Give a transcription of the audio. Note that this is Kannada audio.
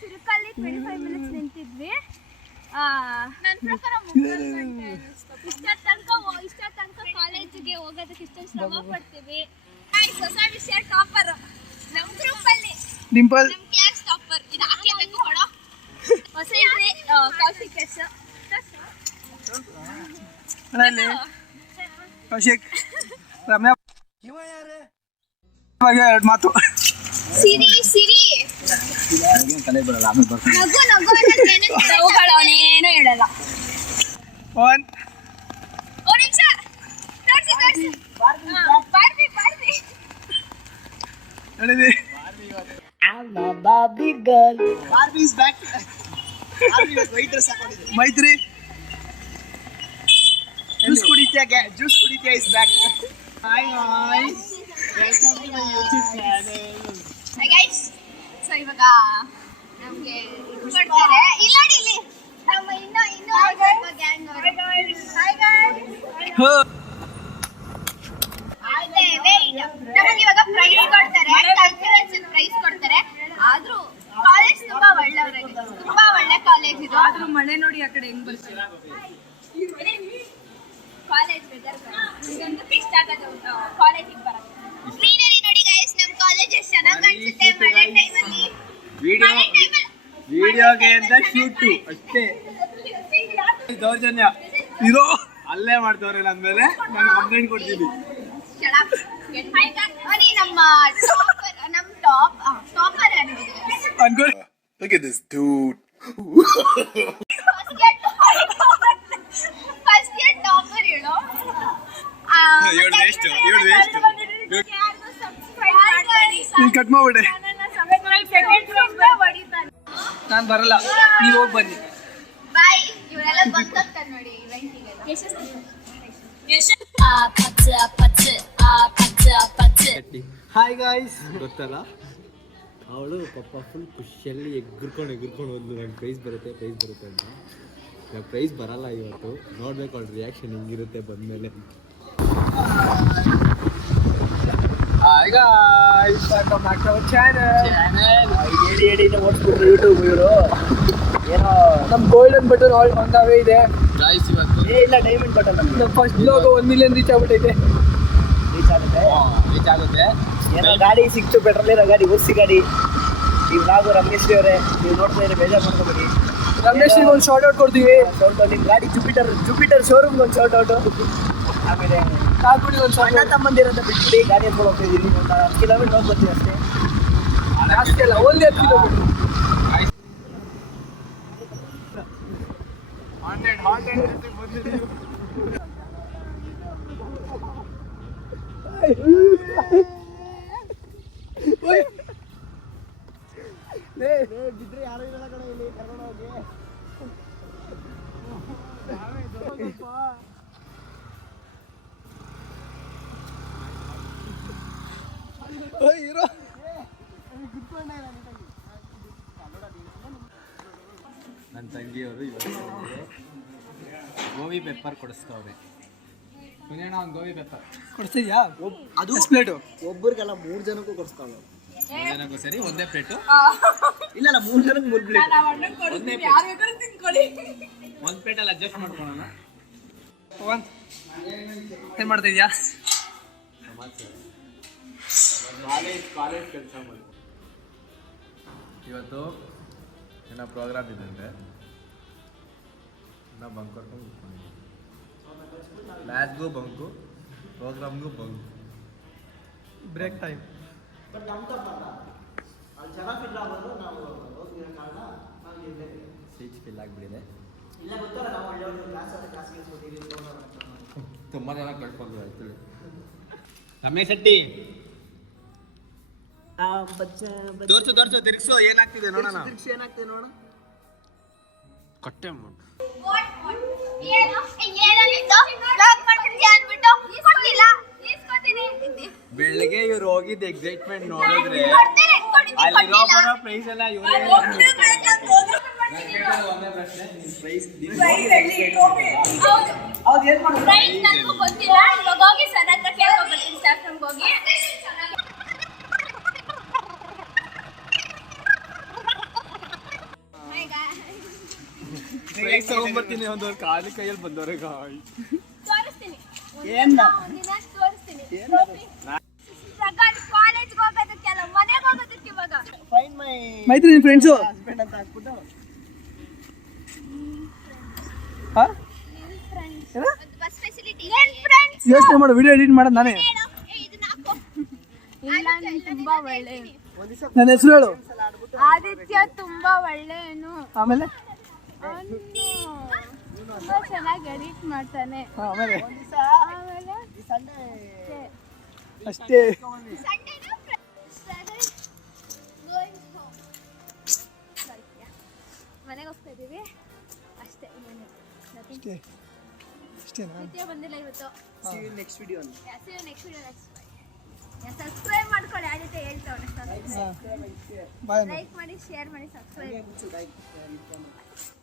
ಸಿರುಕಲ್ಲಿ 25 ಮಿನಿಟ್ಸ್ ನಿಂತಿದ್ವಿ. ನನ್ನ ಪ್ರಕಾರ ಇಷ್ಟ ತನಕ ಕಾಲೇಜಿಗೆ ಹೋಗೋದಕ್ಕೆ ಇಷ್ಟೊಂದು ಶ್ರಮ ಪಡ್ತೀವಿ. ಹೊಸ ವಿಷಯ ಟಾಪರ್ ನಮ್ಮ ಗ್ರೂಪಲ್ಲಿ ಡಿಂಪಲ್, ನಮ್ಮ ಕ್ಲಾಸ್ ಟಾಪರ್. ಇದು ಹಾಕಲೇಬೇಕು ಕೊಡೋ. ಹೊಸ ಇದ್ರೆ ಕಾಫಿ ಕೇಸ್ ಕೌಶಿಕ್, ರಮ್ಯಾ ಎರಡು ಮಾತು. ಸಿರಿ ತಲೆ ಬರಲ್ಲ, ಆಮೇಲೆ ಬರ್ತೀನಿ. ನಗು ಅವನೇನು ಹೇಳಲ್ಲ. ಒಂದು ನಿಮಿಷ ತೋರಿಸಿ ಹೇಳಿದಿ. ಮೈತ್ರಿ ಜ್ಯೂಸ್ ಕುಡಿತೀಯ is back. Hi guys, welcome to my YouTube channel. Hi guys, so ಇವಾಗ ನಮಗೆ ಕೊಡ್ತಾರೆ. ಇಲ್ಲಿ ನಮ್ಮ ಇನ್ನೂ ಗ್ಯಾಂಗ್ ಅವರು. ಹಾಯ್ ಗೈಸ್, ನಮಗೆ ಇವಾಗ ಪ್ರೈಸ್ ಕೊಡ್ತಾರೆ, ಕಲ್ಚರಲ್ಸ್ ಪ್ರೈಸ್ ಕೊಡ್ತಾರೆ. ಆದ್ರೂ ಕಾಲೇಜ್ ತುಂಬಾ ಒಳ್ಳೆಯವರಿಗೆ, ತುಂಬಾ ಒಳ್ಳೆ ಕಾಲೇಜ್ ಇದು. ಆದ್ರೂ ಮಳೆ ನೋಡಿ ಆ ಕಡೆ ಹೆಂಗ್ ಬರ್ತಾರೆ. ಕಾಲೇಜ್ ಇದೊಂದು ಇಷ್ಟ ಆಗೋದು ಕಾಲೇಜಿಗೆ ಬರೋದು. ಗ್ರೀನರಿ ನೋಡಿ ಗೈಸ್, ನಮ್ಮ ಕಾಲೇಜ್ ಎಷ್ಟು ಚೆನ್ನಾಗಿ ಕಾಣಿಸುತ್ತೆ ಮಳೆ ಟೈಮಲ್ಲಿ. ವಿಡಿಯೋಗೆ ಅಂತ ಶೂಟು ಅಷ್ಟೇ. ದೌರ್ಜನ್ಯ ಇದು ಅಲ್ಲೇ ಮಾಡ್ತವ್ರೆ ನನ್ನ ಮೇಲೆ. ನಾನು ಕಂಪ್ಲೇಂಟ್ ಕೊಡ್ತೀನಿ. ನಮ್ಮ ಟಾಪರ್ ಅನ್ಕೊಳ್ಳಿ. Look at this dude. First year topper ಹೇಳು. ನೀನು ಕಟ್ ಮಾಡ್ಬಿಟ್ಟೆ. ನಾನು ಬರಲ್ಲ, ನೀವು ಹೋಗಿ ಬನ್ನಿ. ಬಾಯ್. ಇವರೆಲ್ಲ ಬಂದೋಗ್ತಾರೆ ನೋಡಿ ಇವೆಂಟಿಗೆಲ್ಲ. ಹಾಯ್ ಗಾಯ್ಸ್, ಗೊತ್ತಲ್ಲ ಅವಳು ಪಾಪ ಫುಲ್ ಖುಷಿಯಲ್ಲಿ ಎಗ್ಗುರ್ಕೊಂಡು ಹೋದ್ಲು. ನಂಗೆ ಪ್ರೈಸ್ ಬರುತ್ತೆ ಅಂತ. ನಂಗೆ ಪ್ರೈಸ್ ಬರಲ್ಲ ಇವತ್ತು. ನೋಡ್ಬೇಕು ಅವಳ ರಿಯಾಕ್ಷನ್ ಹೆಂಗಿರುತ್ತೆ ಬಂದಮೇಲೆ. Hi guys, welcome back to our channel. ಹೇಳಿ ಓಡಿಸ್ಬಿಟ್ರು ಯೂಟ್ಯೂಬ್ ಇವರು. ಏನೋ ನಮ್ಮ golden button on the way ಇದೆ. ಗಾಯ್ಸ್ ಇವತ್ತು ಇಲ್ಲ ಡೈಮಂಡ್ ಬಟನ್ ನಮ್ಮ ಫಸ್ಟ್ ಬ್ಲಾಗ್ 1 ಮಿಲಿಯನ್ ರೀಚ್ ಆಗ್ಬಿಟ್ಟೈತೆ. ರೀಚ್ ಆಗುತ್ತೆ. ಏನೋ ಗಾಡಿ ಸಿಕ್ತು, ಪೆಟ್ರೋಲ್ ಇರೋ ಗಾಡಿ, ಓಸಿ ಗಾಡಿ. ಈ ವ್ಲಾಗು ರಮೇಶ್ ಅವರೇ, ನೀವು ನೋಡ್ತಾ ಇದ್ರೆ ಬೇಜಾರು ಮಾಡ್ಕೋಬೇಡಿ. ರಮೇಶ್ ಒಂದು ಶಾರ್ಟ್ ಔಟ್ ಕೊಡ್ತೀವಿ. ನಿಮ್ಮ ಗಾಡಿ ಜುಪಿಟರ್ ಶೋರೂಮ್ಗೆ ಒಂದು ಶಾರ್ಟ್ ಔಟು. ಆಮೇಲೆ ಕಾಲ್ಪುಡಿ ಒಂದು ಶಾರ್ಟ್ ಅಣ್ಣ ತಮ್ಮಂದಿರಂತ ಬಿಟ್ಬಿಡಿ. ಗಾಡಿ ಎತ್ಕೊಂಡು ಹೋಗ್ತಾ ಇದ್ದೀವಿ. ಒಂದು 10 ಕಿಲೋಮೀಟರ್ ಹೋಗಿ ಬರ್ತೀವಿ ಅಷ್ಟೇ. ಜಾಸ್ತಿ ಅಲ್ಲ, ಒಂದೇ 10 ಕಿಲೋಮೀಟರ್. ಬಿದ್ರೆ ಯಾರು ಇರಲ್ಲ ಕಡೆ ಇಲ್ಲಿ ಕರ್ಕೊಂಡು ಹೋಗಿ. ನನ್ನ ತಂಗಿಯವರು ಇವತ್ತು ಗೋಬಿ ಪೆಪ್ಪರ್ ಕೊಡಿಸ್ತವ್ರೆ. ಕುಂಜಣ್ಣ ಒಂದು ಗೋಬಿ ಪೆಪ್ಪರ್ ಕೊಡ್ತೀಯಾ? ಅದು ಪ್ಲೇಟು ಒಬ್ಬರಿಗೆಲ್ಲ 3 ಜನಕ್ಕೂ ಕೊಡಿಸ್ತಾವೆ. 3 ಜನಕ್ಕೂ ಸರಿ ಒಂದೇ ಪ್ಲೇಟು. ಇಲ್ಲ 3 ಜನಕ್ಕೆ 3 ಪ್ಲೇಟ್. ಒಂದು ಪ್ಲೇಟಲ್ಲಿ ಅಡ್ಜಸ್ಟ್ ಮಾಡ್ಕೊಳ್ಳೋಣ. ಏನು ಮಾಡ್ತಿದ್ಯಾ? ಕಾಲೇಜ್ ಕೆಲಸ ಮಾಡಿ. ಇವತ್ತು ಏನೋ ಪ್ರೋಗ್ರಾಮ್ ಇದೆ. ನಾವು ಬಂಕ್ ಕೊಡ್ಕೊಂಡು ಕೂತ್ಕೊಂಡಿದ್ದೀವಿ. ಮ್ಯಾಚ್ಗೂ ಬಂಕು, ಪ್ರೋಗ್ರಾಮ್ಗೂ bunk. Break time. Seat fill ಆಗಿಬಿಟ್ಟಿದೆ. ತುಂಬ ಜನ ಕಳ್ಕೊಂಡು ಆಯ್ತು. ರಮೇಶ್ ಶೆಟ್ಟಿ ತೋರ್ಸು ತಿರ್ಗಿಸು. ಏನಾಗ್ತಿದೆ ನೋಡೋಣ. ಏನಾಗ್ತಿದೆ ನೋಡೋಣ. ಕಟ್ಟೆ ಮಾಡು. ಬೆಳಿಗ್ಗೆ ಇವ್ರು ಹೋಗಿದ್ದ ಎಕ್ಸೈಟ್ಮೆಂಟ್ ನೋಡಿದ್ರೆ ಅಲ್ಲಿರೋ ಬರೋ ಪ್ರೈಸ್ ಎಲ್ಲ ಇವರೇ. ಒಂದೇ ಪ್ರಶ್ನೆ, ಪ್ರೈಸ್ ಗೊತ್ತಿಲ್ಲ. ಇವಾಗ ಹೋಗಿ ಸರ್ ಹತ್ರ ಕೇಳ್ಕೊಬರ್ತೀನಿ, ಸ್ಟಾಫ್ ಹೋಗಿ. ಪ್ರೈಸ್ ತಗೊಂಡ್ಬರ್ತೀನಿ ಒಂದು ಖಾಲಿ ಕೈಯಲ್ಲಿ ಬಂದವ್ರೆ ತೋರಿಸ್ತೀನಿ ಏನ್? ಒಂದಿನ ತೋರಿಸ್ತೀನಿ ಕಾಲೇಜ್ಗೆ ಹೋಗೋದಕ್ಕೆಲ್ಲ ಮನೆಗೆ ಹೋಗೋದಕ್ಕೆ ಇವಾಗ ಫೈನ್ ಮೈ ಮೈತ್ರಿ ನಿನ್ ಫ್ರೆಂಡ್ಸು ಹಸ್ಬೆಂಡ್ ಅಂತ ಹಾಕ್ಬಿಟ್ಟು ಬಸ್ ಫೆಸಿಲಿಟಿ ಏನ್ ಫ್ರೆಂಡ್ಸ್ ಯೋಚನೆ ಮಾಡು, ವಿಡಿಯೋ ಎಡಿಟ್ ಮಾಡೋದು ನಾನೇ. ಇದನ್ನ ಹಾಕೋ ಇಲ್ಲ ನೀನ್ ತುಂಬಾ ಒಳ್ಳೆ ನನ್ನ ಹೆಸರು ಹೇಳು. ಆದಿತ್ಯ ತುಂಬಾ ಒಳ್ಳೆಯವನು. ಆಮೇಲೆ ಅವನು ತುಂಬಾ ಚೆನ್ನಾಗಿ ಎಡಿಟ್ ಮಾಡ್ತಾನೆ. ಆಮೇಲೆ ಆಮೇಲೆ ಅಷ್ಟೇ. ಸಂಡೇನ ಮನೆಗೆ ಹೋಗ್ತಾ ಇದೀವಿ ಅಷ್ಟೇ. ಅಷ್ಟೇ ಅಷ್ಟೇನಾ? ನಿತ್ಯ ಬಂದಿಲ್ಲ ಇವತ್ತು. See you in next video ಅಲ್ಲಿ. ನೆಕ್ಸ್ಟ್ ವಿಡಿಯೋ ಸಬ್ಸ್ಕ್ರೈಬ್ ಮಾಡ್ಕೊಳ್ಳಿ. ಆದಿತ್ಯ ಹೇಳ್ತಾವನೆ ಬಾಯ್. ಲೈಕ್ ಮಾಡಿ, ಶೇರ್ ಮಾಡಿ, ಸಬ್ಸ್ಕ್ರೈಬ್